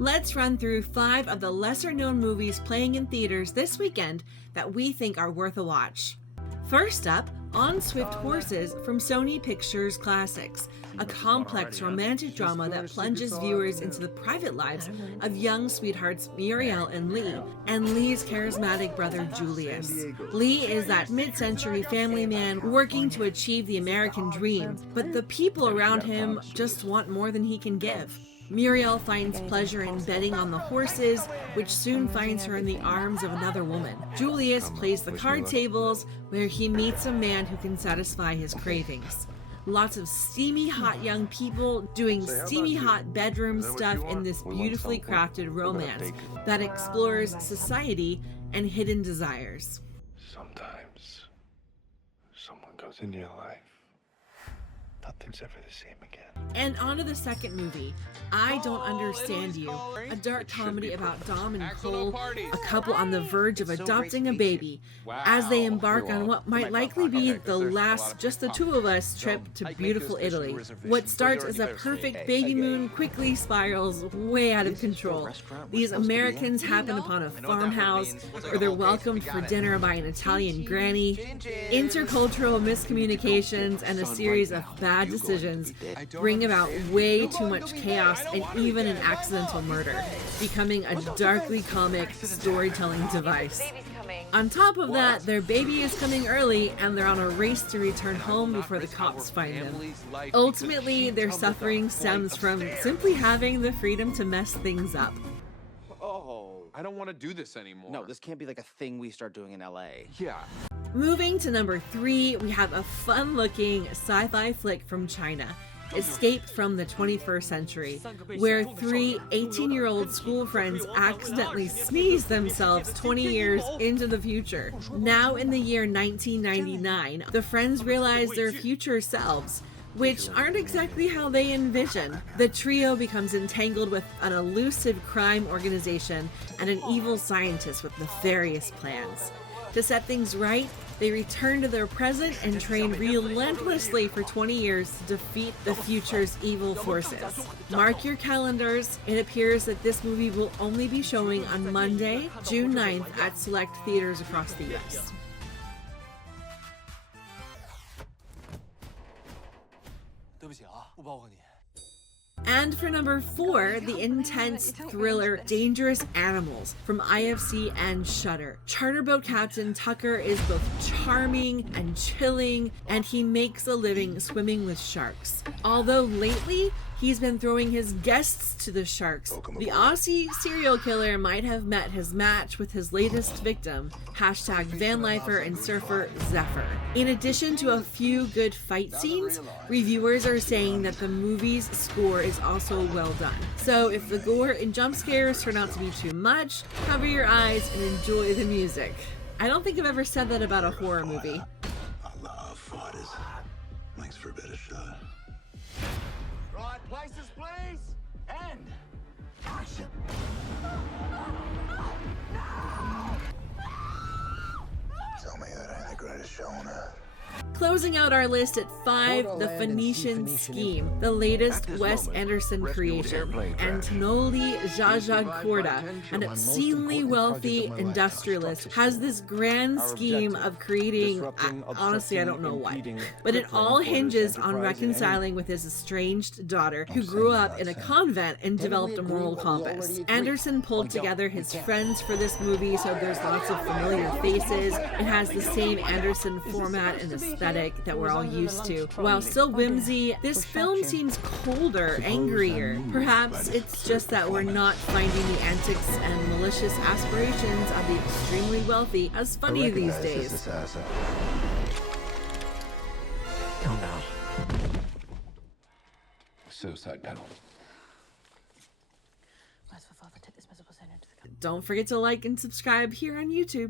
Let's run through 5 of the lesser-known movies playing in theaters this weekend that we think are worth a watch. First up, On Swift Horses from Sony Pictures Classics, a complex romantic drama that plunges viewers into the private lives of young sweethearts Muriel and Lee's charismatic brother Julius. Lee is that mid-century family man working to achieve the American dream, but the people around him just want more than he can give. Muriel finds pleasure in betting on the horses, which soon finds her in the arms of another woman. Julius plays the card tables, where he meets a man who can satisfy his cravings. Lots of steamy hot young people doing steamy hot bedroom stuff in this beautifully crafted romance that explores society and hidden desires. Sometimes someone goes into your life, nothing's ever the same again. And on to the second movie, I Don't Understand You, a dark comedy about Dom and Cole, a couple on the verge of adopting a baby, as they embark on what might likely be the last just the two of us trip to beautiful Italy. What starts as a perfect baby moon quickly spirals way out of control. These Americans happen upon a farmhouse, where they're welcomed for dinner by an Italian granny. Intercultural miscommunications and a series of bad decisions bring about way too much chaos and even an accidental murder, becoming a darkly comic storytelling device. On top of that, their baby is coming early and they're on a race to return home before the cops find them. Ultimately, their suffering stems from simply having the freedom to mess things up. Oh, I don't want to do this anymore. No, this can't be like a thing we start doing in LA. Yeah. Moving to number 3, we have a fun-looking sci-fi flick from China, Escape from the 21st Century, where 3 18-year-old school friends accidentally sneeze themselves 20 years into the future. Now in the year 1999, the friends realize their future selves, which aren't exactly how they envision. The trio becomes entangled with an elusive crime organization and an evil scientist with nefarious plans. To set things right, they return to their present and train relentlessly for 20 years to defeat the future's evil forces. Mark your calendars. It appears that this movie will only be showing on Monday, June 9th at select theaters across the US. And for number 4, the intense thriller Dangerous Animals from IFC and Shudder. Charter boat captain Tucker is both charming and chilling, and he makes a living swimming with sharks. Although lately, he's been throwing his guests to the sharks. The Aussie serial killer might have met his match with his latest victim, #vanlifer and surfer Zephyr. In addition to a few good fight scenes, reviewers are saying that the movie's score is also well done. So if the gore and jump scares turn out to be too much, cover your eyes and enjoy the music. I don't think I've ever said that about a horror movie. I love fighters. Makes for a better show. Right places, please, and action. Tell me that ain't the greatest show on earth. Closing out our list at 5, The Phoenician Scheme, the latest Wes Anderson creation. Antonoli Zajacorda, an obscenely wealthy industrialist, has this grand scheme of creating, honestly I don't know what, but it all hinges on reconciling with his estranged daughter who grew up in a convent and developed a moral compass. Anderson pulled together his friends for this movie, so there's lots of familiar faces. It has the same Anderson format and aesthetic that we're all used to. While still whimsy, this film seems colder, angrier. Perhaps it's just that we're not finding the antics and malicious aspirations of the extremely wealthy as funny these days. Go now. Suicide panel. Don't forget to like and subscribe here on YouTube.